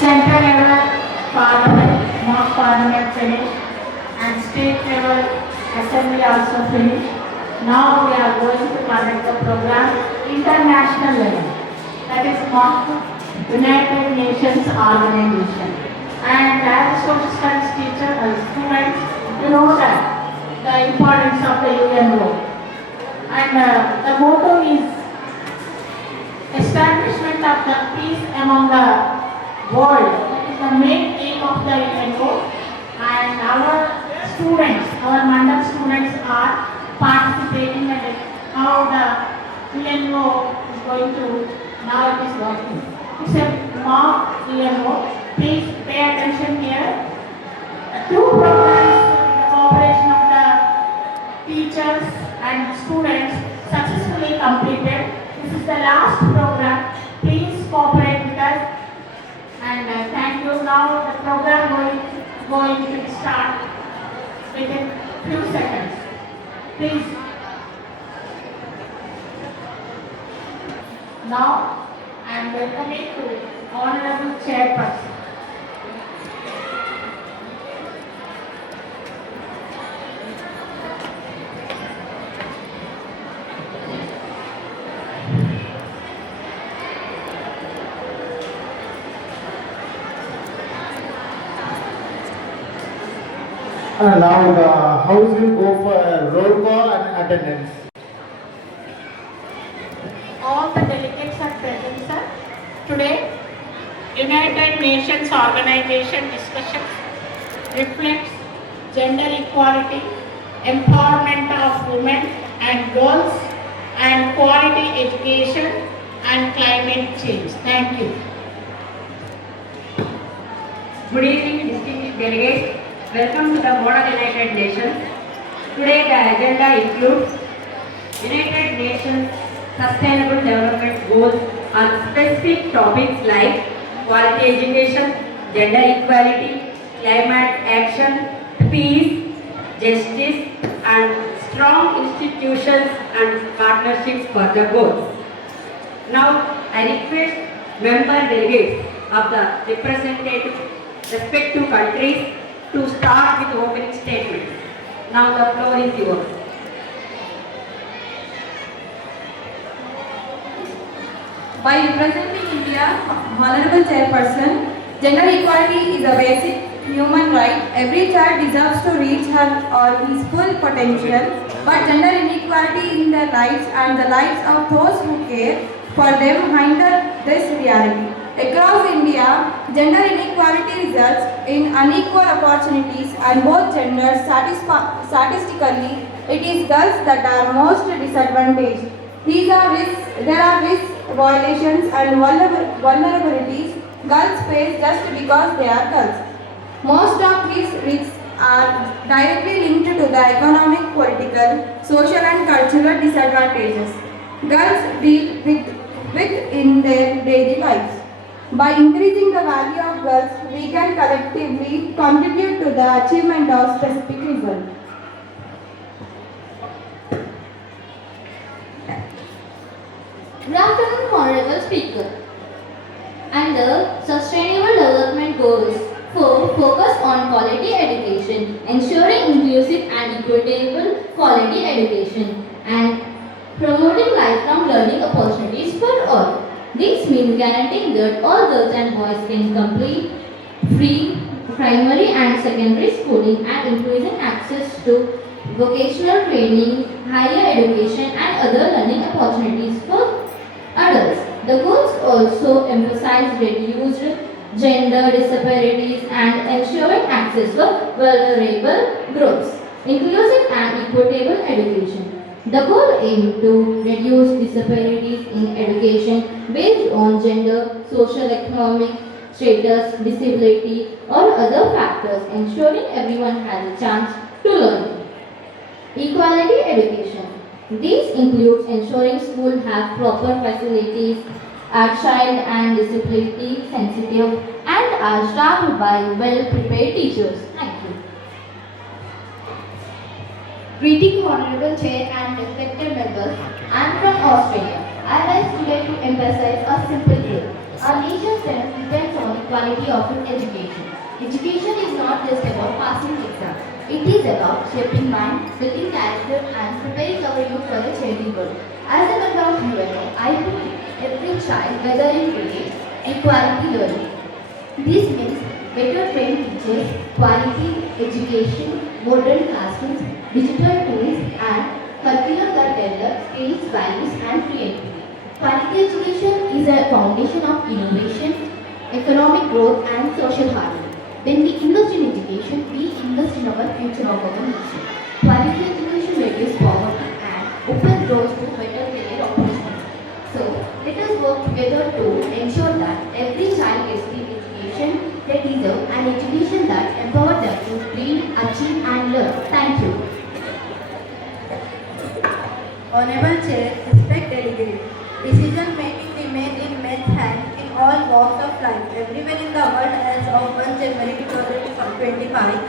Central level parliament, mock parliament finished, and state level assembly also finished. Now we are going to conduct the program international level, that is mock United Nations Organization. And as a social studies teacher, as students, you know that the importance of the UNO. And the motto is establishment of the peace among the world. That is the main aim of the UNO. And our students, our mandal students are participating in how the UNO is going to, now it is working. It's a mock UNO. Please pay attention here. Two programs with the cooperation of the teachers and students successfully completed. This is the last program. Please cooperate with us. And thank you. Now the program going to start within few seconds. Please. Now I am welcoming to Honorable Chairperson. Now the house will go for roll call and attendance. All the delegates are present, sir. Today, United Nations Organization discussions reflects gender equality, empowerment of women and girls, and quality education and climate change. Thank you. Good evening, distinguished delegates. Welcome to the Model United Nations. Today the agenda includes United Nations Sustainable Development Goals on specific topics like quality education, gender equality, climate action, peace, justice, and strong institutions and partnerships for the goals. Now I request member delegates of the respective countries to start with opening statements. Now the floor is yours. By representing India, Honorable Chairperson, gender equality is a basic human right. Every child deserves to reach her or his full potential, but gender inequality in their lives and the lives of those who care for them hinder this reality. Across India, gender inequality results in unequal opportunities and both genders. Statistically, it is girls that are most disadvantaged. There are risk violations and vulnerabilities girls face just because they are girls. Most of these risks are directly linked to the economic, political, social and cultural disadvantages girls deal with in their daily lives. By increasing the value of girls, we can collectively contribute to the achievement of specific results. Good afternoon, Honorable Speaker. Under Sustainable Development Goals 4 focus on quality education, ensuring inclusive and equitable quality education, and promoting lifelong learning opportunities for all. This means guaranteeing that all girls and boys can complete free primary and secondary schooling and increasing access to vocational training, higher education and other learning opportunities for adults. The goals also emphasize reduced gender disparities and ensuring access for vulnerable groups, inclusive and equitable education. The goal aims to reduce disparities in education based on gender, social, economic status, disability, or other factors, ensuring everyone has a chance to learn. Equality education. This includes ensuring schools have proper facilities, are child and disability sensitive, and are staffed by well-prepared teachers. Thank you. Greeting Honorable Chair and respected members, I am from Australia. I rise today to emphasize a simple truth. Our nation's strength depends on quality of education. Education is not just about passing exams. It is about shaping mind, building character and preparing our youth for a changing world. As a member of UNO, I believe every child, whether in village, equality learning. This means better trained teachers, quality education, modern classrooms, digital tools and curriculum that develop skills, values and creativity. Quality education is a foundation of innovation, economic growth and social harmony. When we invest in education, we invest in our future of our nation. Quality education reduces poverty and opens doors to better career opportunities. So, let us work together to ensure that every child gets the education they deserve and education that empowers them to dream, achieve and learn. Thank you. Honorable Chair, respect delegate. Decision making remains in men's hands in all walks of life. Everywhere in the world as of 1 January 2025,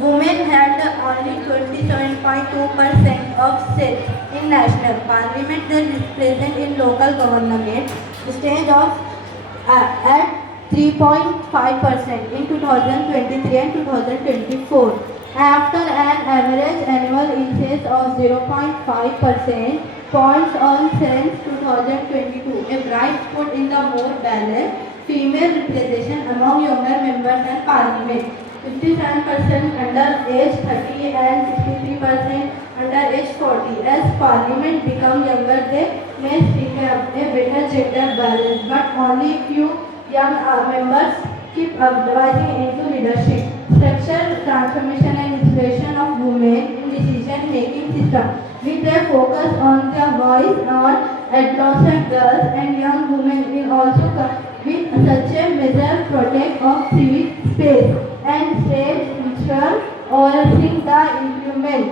women had only 27.2% of seats in national parliament. They represent in local government stage of at 3.5% in 2023 and 2024. After an average annual increase of 0.5% points on since 2022, a bright spot in the more balanced female representation among younger members and parliament. 57% under age 30 and 63% under age 40. As parliament become younger, they may seek a better gender balance, but only few young members keep advancing into leadership. Structural transformation and inspiration of women in decision-making system. With a focus on their voice on adolescent girls and young women will also come with such a measure protect of civic space and state ensure overseeing the improvement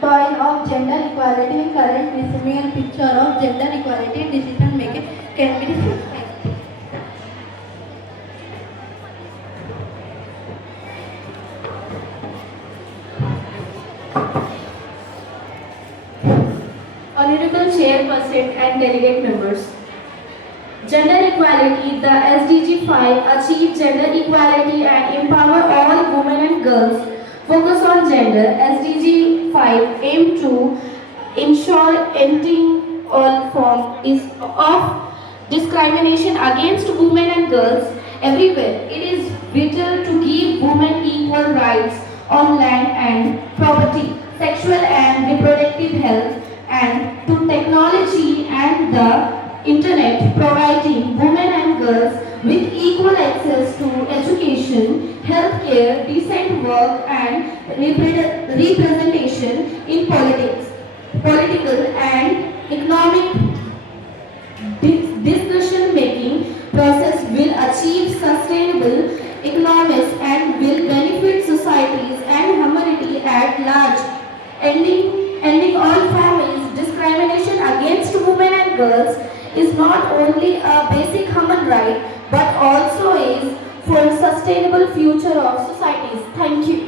point of gender equality in current dismal picture of gender equality in decision making can be different. Honorable Chairperson and delegate members. Gender equality, the SDG 5 achieve gender equality and empower all women and girls. Focus on gender. SDG 5 aim to ensure ending all forms of discrimination against women and girls everywhere. It is vital to give women equal rights on land and property, sexual and reproductive health, and to technology and the internet, providing women and girls with equal access to education, healthcare, decent work and representation in politics, political and economic discussion making process will achieve sustainable economies and will benefit societies and humanity at large, ending all forms discrimination against women and girls is not only a basic human right but also is for a sustainable future of societies. Thank you.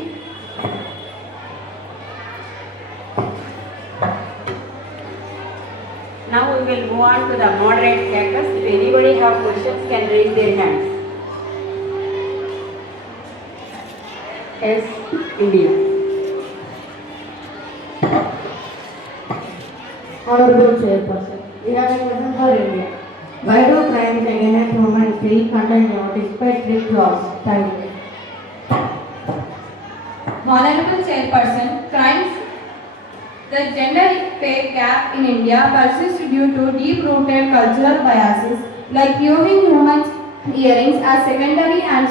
Now we will move on to the moderate caucus. If anybody have questions, can raise their hand. Yes, India. Honorable Chairperson, we have a question for India. Why do crimes against women still continue despite strict laws? Thank you. Honorable Chairperson, crimes. The gender pay gap in India persists due to deep-rooted cultural biases like viewing women's earrings as secondary and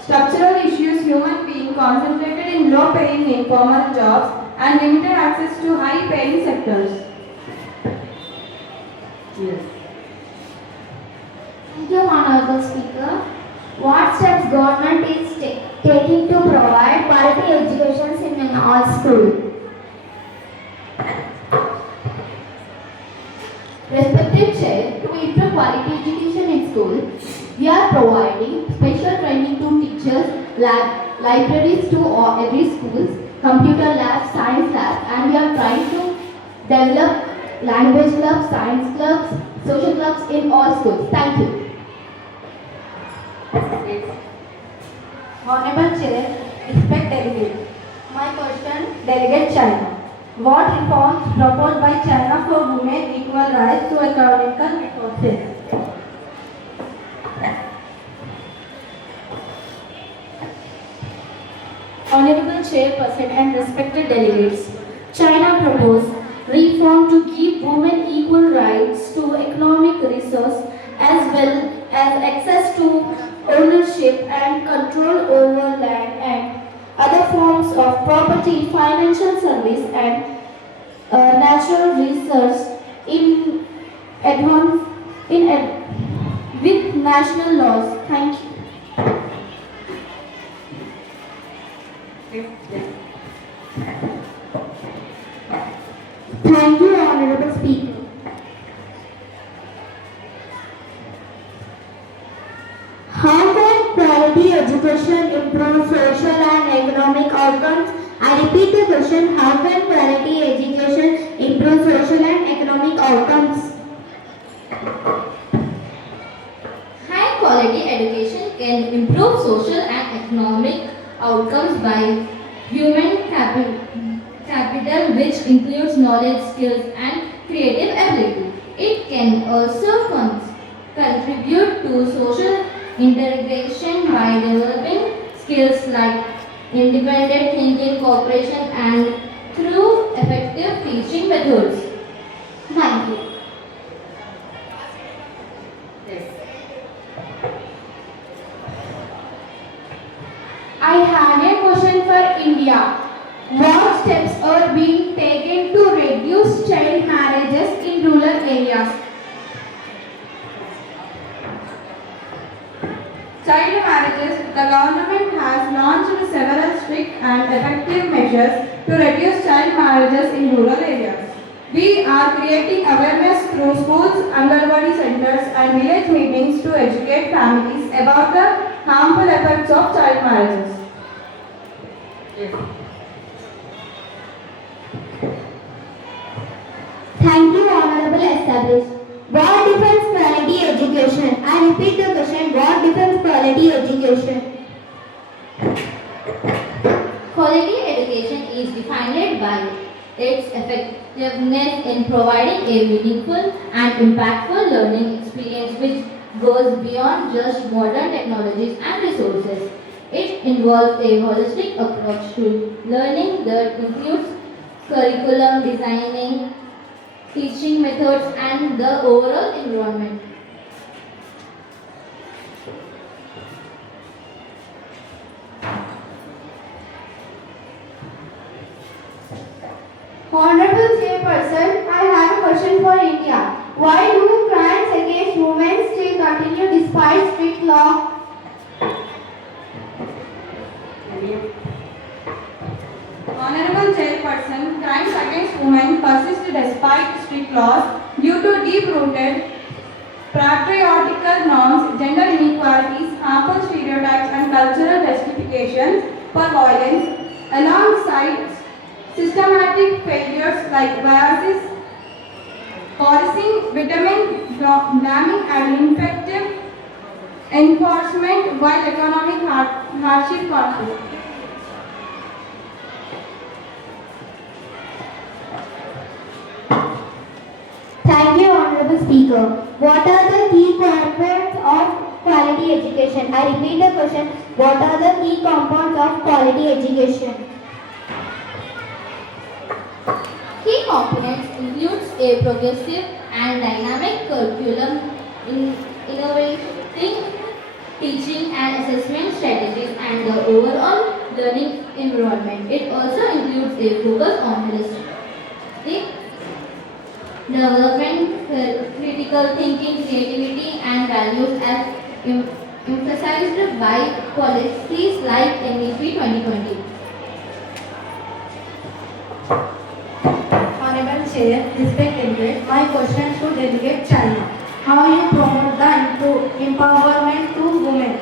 structural issues, human being concentrated in low-paying informal jobs and limited access to high-paying sectors. Yes. Thank you, Honorable Speaker. What steps government is taking to provide quality education in all schools? Respected Chair, to improve quality education in school, we are providing special training to teachers, libraries to every schools, computer labs, science labs, and we are trying to develop language clubs, science clubs, social clubs in all schools. Thank you. Yes. Honorable Chair, respect delegates. My question, Delegate China. What reforms proposed by China for women equal rights to economical resources? Honorable Chairperson and respected delegates, China proposed reform to give women equal rights to economic resource as well as access to ownership and control over land and other forms of property, financial service and natural resource in advance with national laws. Thank you. Thank you, Honorable Speaker. How can quality education improve social and economic outcomes? I repeat the question, how can quality education improve social and economic outcomes? High quality education can improve social and economic outcomes by human capital, which includes knowledge, skills and creative ability. It can also contribute to social integration by developing skills like independent thinking, cooperation and through effective teaching methods. Thank you. I have a question for India. What steps are being taken to reduce child marriages in rural areas? Child marriages, the government has launched several strict and effective measures to reduce child marriages in rural areas. We are creating awareness through schools, Anganwadi centers and village meetings to educate families about the harmful effects of child marriages. Thank you, Honorable Established. What defines quality education? I repeat the question, what defines quality education? Quality education is defined by its effectiveness in providing a meaningful and impactful learning experience which goes beyond just modern technologies and resources. It involves a holistic approach to learning that includes curriculum designing, teaching methods and the overall environment. Honorable Chairperson, I have a question for India. Why do crimes against women still continue despite strict law? Honorable Chairperson, crimes against women persist despite strict laws due to deep-rooted patriarchal norms, gender inequalities, harmful stereotypes and cultural justifications for violence, alongside systematic failures like biases, policing, vitamin blaming and ineffective enforcement while economic hardship conflict. Thank you, Honorable Speaker. What are the key components of quality education? I repeat the question. What are the key components of quality education? Key components includes a progressive and dynamic curriculum, innovating teaching and assessment strategies, and the overall learning environment. It also includes a focus on holistic development, critical thinking, creativity, and values as emphasized by policies like NEP 2020. Honorable Chair, respected, my question to Delegate China. How you promote the empowerment to women?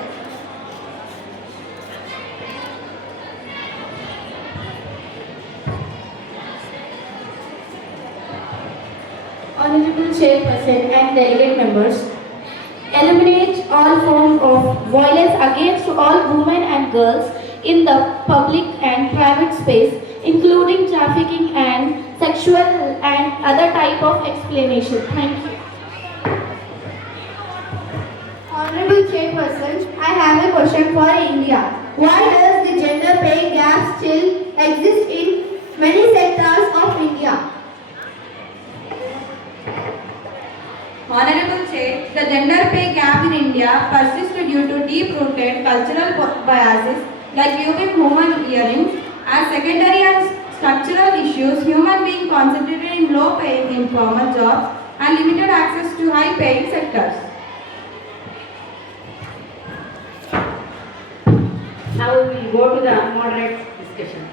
Honorable Chairperson and delegate members, eliminates all forms of violence against all women and girls in the public and private space, including trafficking and sexual and other type of explanation. Thank you. Honorable Chairperson, I have a question for India. Why does the gender pay gap still exist in many sectors of India? Honorable Chair, the gender pay gap in India persists due to deep-rooted cultural biases like viewing human earrings as secondary and structural issues, human being concentrated in low-paying informal jobs and limited access to high-paying sectors. Now we will go to the moderate discussions.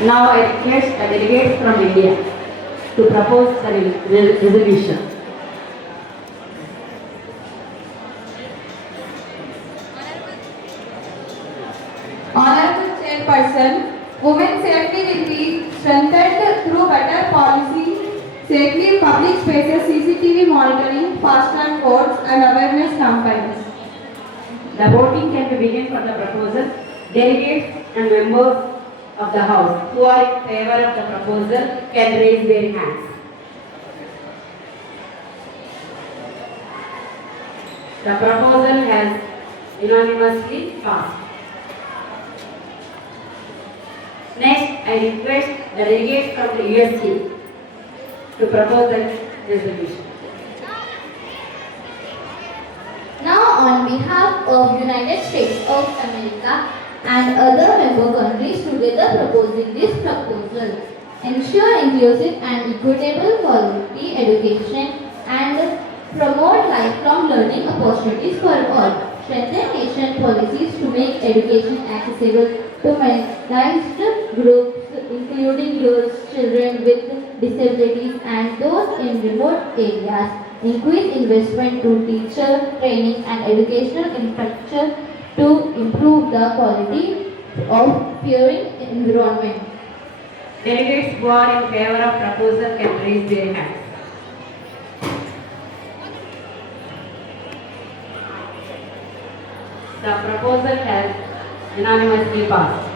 Now I request a delegate from India to propose the resolution. Honorable Chairperson, women's safety will be strengthened through better policy, safety in public spaces, CCTV monitoring, fast-track courts and awareness campaigns. The voting can be begun for the proposal. Delegates and members of the House who are in favor of the proposal can raise their hands. The proposal has unanimously passed. Next, I request the delegate from the USA to propose the resolution. Now, on behalf of United States of America and other member countries together proposing this proposal, ensure inclusive and equitable quality education and promote lifelong learning opportunities for all, strengthen nation policies to make education accessible to marginalized groups including girls, children with disabilities and those in remote areas, increase investment to teacher training and educational infrastructure to improve the quality of peering environment. Delegates who are in favor of proposal can raise their hands. The proposal has unanimously passed.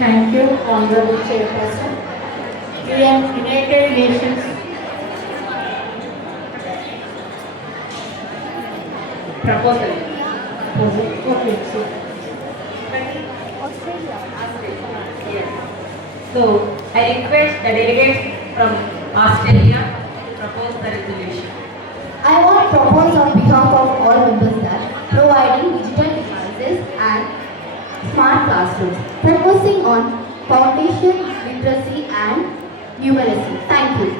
Thank you, Honorable Chairperson. United Nations Proposal. Okay, so Yes. So I request the delegates from Australia to propose the resolution. I want to propose on behalf of all members that providing digital devices and smart classrooms, focusing on foundation, literacy and numeracy. Thank you.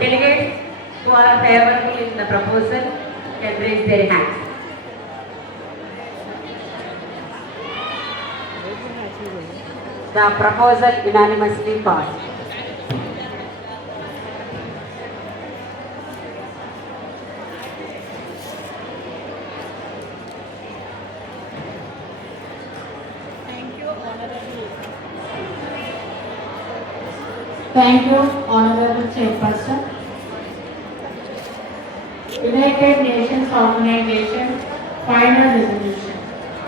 Delegates who are favorable in the proposal can raise their hands. The proposal unanimously passed. Thank you, Honorable Chairperson. United Nations Organization Final Resolution.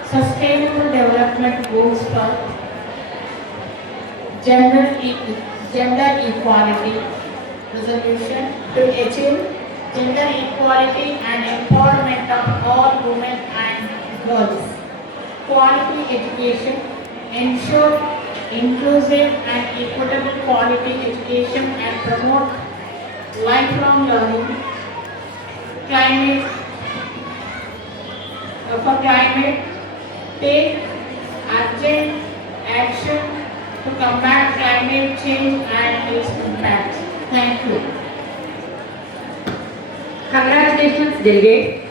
Sustainable Development Goals for Gender Equality Resolution to achieve gender equality and empowerment of all women and girls. Quality education, ensure inclusive and equitable quality education and promote lifelong learning. For climate, take urgent action to combat climate change and its impacts. Thank you. Congratulations, delegates.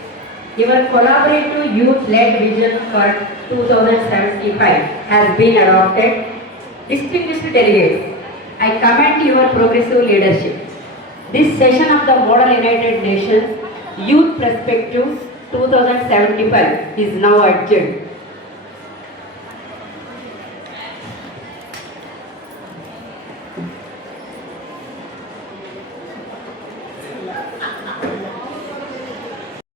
Your collaborative youth-led vision for 2075 has been adopted. Distinguished delegates, I commend your progressive leadership. This session of the Model United Nations Youth Perspective 2075 is now adjourned.